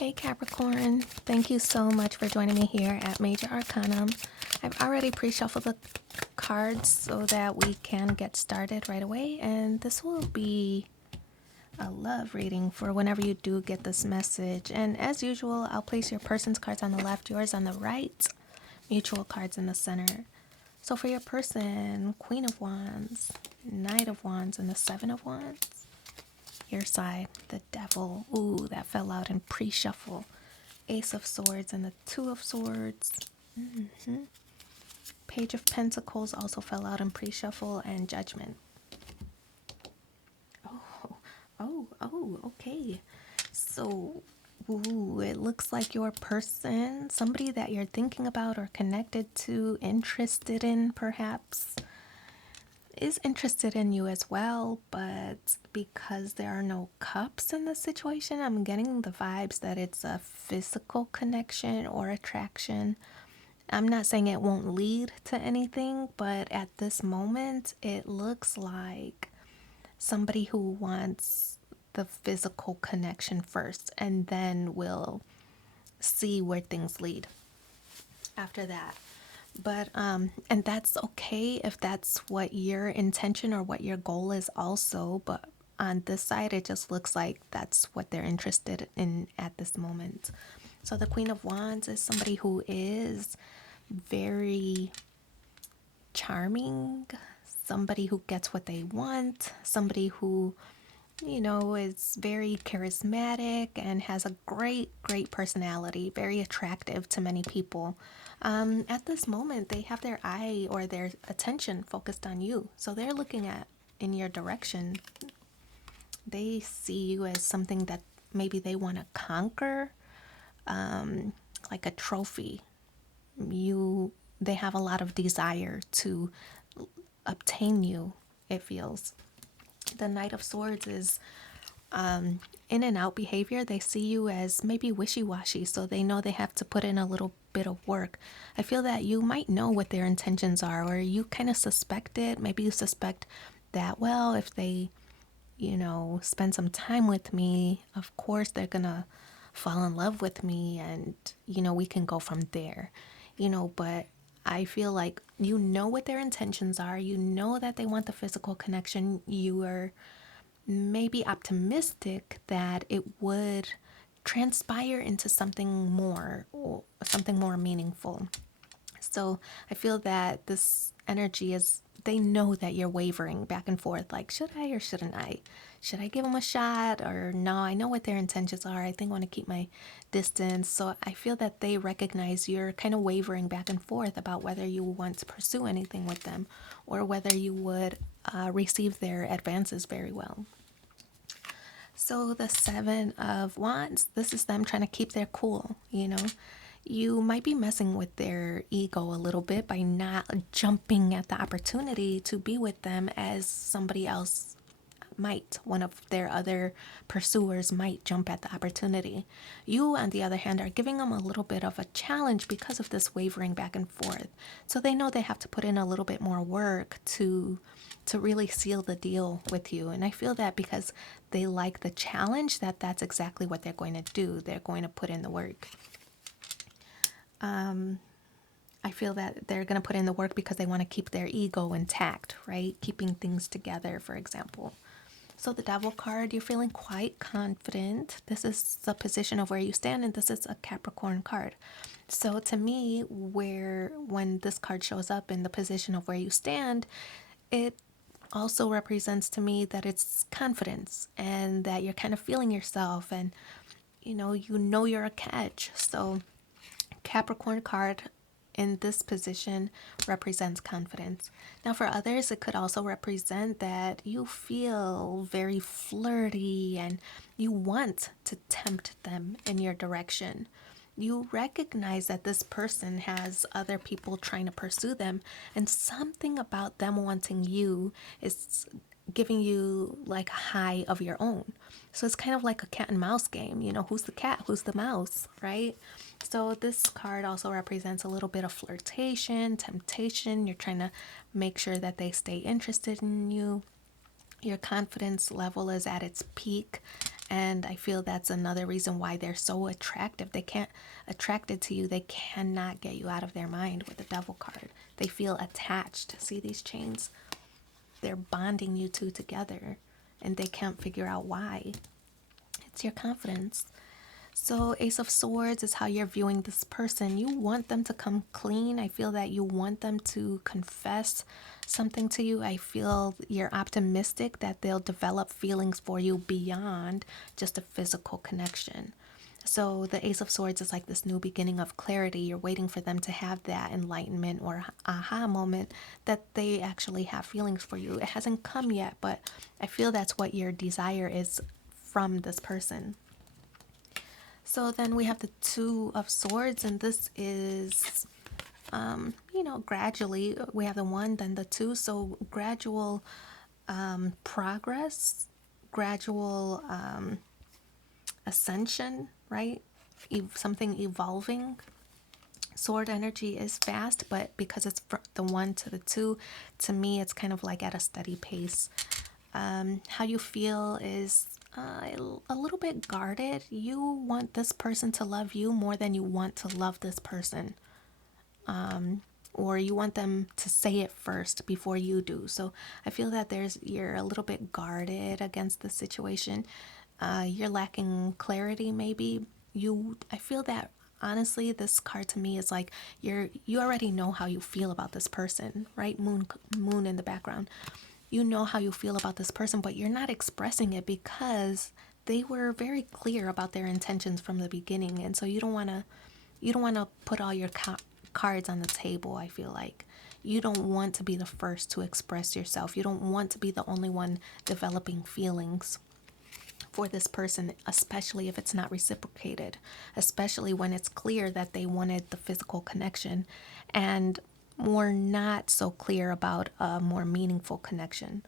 Hey Capricorn, thank you so much for joining me here at Major Arcanum. I've already pre-shuffled the cards so that we can get started right away, and this will be a love reading for whenever you do get this message. And as usual, I'll place your person's cards on the left, yours on the right, mutual cards in the center. So for your person, Queen of Wands, Knight of Wands, and the Seven of Wands. Your side, the Devil. Ooh, that fell out in pre-shuffle. Ace of Swords and the Two of Swords. Page of Pentacles also fell out in pre-shuffle, and Judgment. Okay. So, ooh, it looks like your person, somebody that you're thinking about or connected to, interested in perhaps, is interested in you as well, but because there are no cups in this situation, I'm getting the vibes that it's a physical connection or attraction. I'm not saying it won't lead to anything, but at this moment, it looks like somebody who wants the physical connection first and then will see where things lead after that. But and that's okay if that's what your intention or what your goal is also, but on this side it just looks like that's what they're interested in at this moment. So the Queen of Wands is somebody who is very charming, somebody who gets what they want, somebody who, is very charismatic and has a great personality, very attractive to many people. At this moment, they have their eye or their attention focused on you. So they're looking at in your direction. They see you as something that maybe they want to conquer, like a trophy. They have a lot of desire to obtain you, it feels. The Knight of Swords is in and out behavior. They see you as maybe wishy-washy, so they know they have to put in a little bit of work. I feel that you might know what their intentions are, or you kind of suspect it. Maybe you suspect that, well, if they, spend some time with me, of course they're gonna fall in love with me, and, we can go from there. But I feel like you know what their intentions are. You know that they want the physical connection. You are maybe optimistic that it would transpire into something more or something more meaningful. So I feel that this energy is, they know that you're wavering back and forth, like, should I or shouldn't I? Should I give them a shot or no? I know what their intentions are. I think I want to keep my distance. So I feel that they recognize you're kind of wavering back and forth about whether you want to pursue anything with them or whether you would receive their advances very well. So the Seven of Wands, this is them trying to keep their cool, You might be messing with their ego a little bit by not jumping at the opportunity to be with them as somebody else might. One of their other pursuers might jump at the opportunity. You, on the other hand, are giving them a little bit of a challenge because of this wavering back and forth. So they know they have to put in a little bit more work to really seal the deal with you. And I feel that because they like the challenge, that's exactly what they're going to do. They're going to put in the work. I feel that they're going to put in the work because they want to keep their ego intact, right? Keeping things together, for example. So the Devil card, you're feeling quite confident. This is the position of where you stand, and this is a Capricorn card. So to me, when this card shows up in the position of where you stand, it also represents to me that it's confidence and that you're kind of feeling yourself, and you know you're a catch. So Capricorn card in this position represents confidence. Now for others, it could also represent that you feel very flirty and you want to tempt them in your direction. You recognize that this person has other people trying to pursue them, and something about them wanting you is giving you like a high of your own. So it's kind of like a cat and mouse game. Who's the cat, who's the mouse, right? So this card also represents a little bit of flirtation, temptation. You're trying to make sure that they stay interested in you. Your confidence level is at its peak, And I feel that's another reason why they're so attractive. They can't attracted to you. They cannot get you out of their mind with the Devil card. They feel attached. See these chains? They're bonding you two together, and they can't figure out why. It's your confidence. So Ace of Swords is how you're viewing this person. You want them to come clean. I feel that you want them to confess something to you. I feel you're optimistic that they'll develop feelings for you beyond just a physical connection. So the Ace of Swords is like this new beginning of clarity. You're waiting for them to have that enlightenment or aha moment that they actually have feelings for you. It hasn't come yet, but I feel that's what your desire is from this person. So then we have the Two of Swords, and this is, gradually. We have the one, then the two. So gradual progress, gradual ascension, right? Something evolving. Sword energy is fast, but because it's the one to the two, to me, it's kind of like at a steady pace. How you feel is a little bit guarded. You want this person to love you more than you want to love this person. Or you want them to say it first before you do. So I feel that you're a little bit guarded against the situation. You're lacking clarity, maybe. I feel that honestly, this card to me is like you already know how you feel about this person, right? Moon in the background. You know how you feel about this person, but you're not expressing it because they were very clear about their intentions from the beginning, and so you don't want to put all your cards on the table. I feel like you don't want to be the first to express yourself. You don't want to be the only one developing feelings for this person, especially if it's not reciprocated, especially when it's clear that they wanted the physical connection and were not so clear about a more meaningful connection.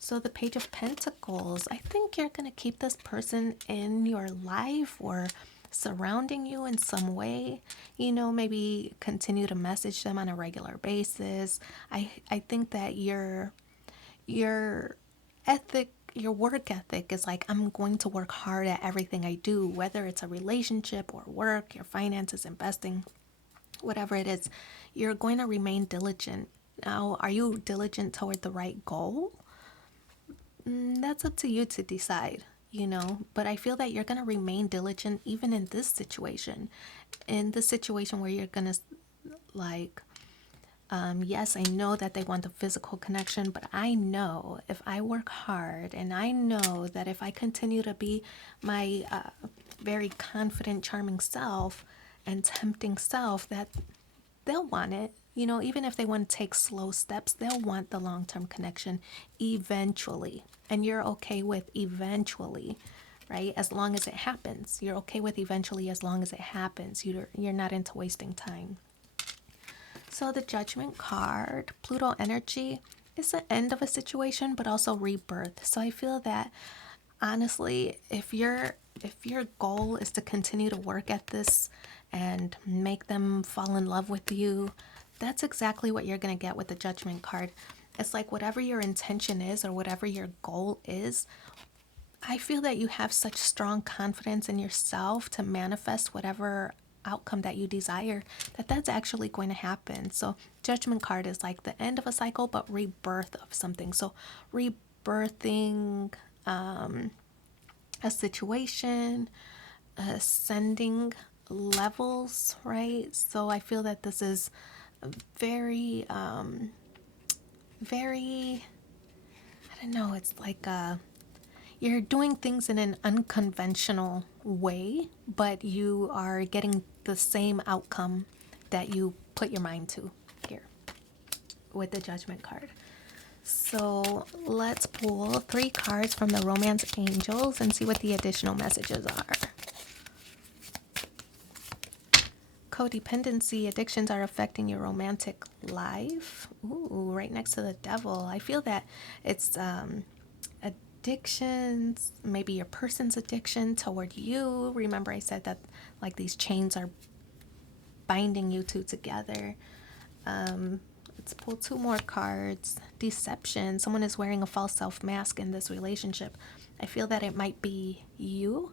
So the Page of Pentacles, I think you're going to keep this person in your life or surrounding you in some way. Maybe continue to message them on a regular basis. I think that your work ethic is like, I'm going to work hard at everything I do, whether it's a relationship or work, your finances, investing, whatever it is. You're going to remain diligent. Now, are you diligent toward the right goal? That's up to you to decide, but I feel that you're going to remain diligent even in this situation. In the situation where you're going to, like, yes, I know that they want the physical connection, but I know if I work hard and I know that if I continue to be my very confident, charming self and tempting self, that they'll want it. Even if they want to take slow steps, they'll want the long-term connection eventually. And you're okay with eventually, right? As long as it happens. You're okay with eventually as long as it happens. You're not into wasting time. So the Judgment card, Pluto energy, is the end of a situation, but also rebirth. So I feel that honestly, if your goal is to continue to work at this and make them fall in love with you, that's exactly what you're going to get with the Judgment card. It's like whatever your intention is or whatever your goal is, I feel that you have such strong confidence in yourself to manifest whatever outcome that you desire, that's actually going to happen. So Judgment card is like the end of a cycle, but rebirth of something. So rebirthing a situation, ascending levels, right? So I feel that this is very, very, I don't know, it's like you're doing things in an unconventional way, but you are getting the same outcome that you put your mind to here with the Judgment card. So let's pull 3 cards from the Romance Angels and see what the additional messages are. Codependency, addictions are affecting your romantic life. Ooh, right next to the Devil. I feel that it's addictions, maybe your person's addiction toward you. Remember I said that like these chains are binding you two together. Let's pull 2 more cards. Deception. Someone is wearing a false self mask in this relationship. I feel that it might be you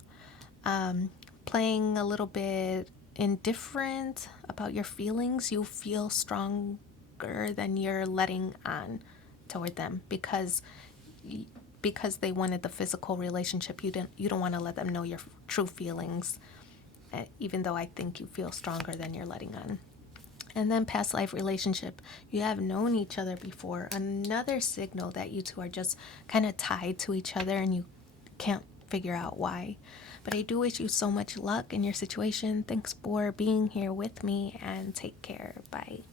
playing a little bit indifferent about your feelings. You feel stronger than you're letting on toward them because they wanted the physical relationship. You don't want to let them know your true feelings, even though I think you feel stronger than you're letting on. And then past life relationship, you have known each other before. Another signal that you two are just kind of tied to each other and you can't figure out why. But I do wish you so much luck in your situation. Thanks for being here with me, and take care. Bye.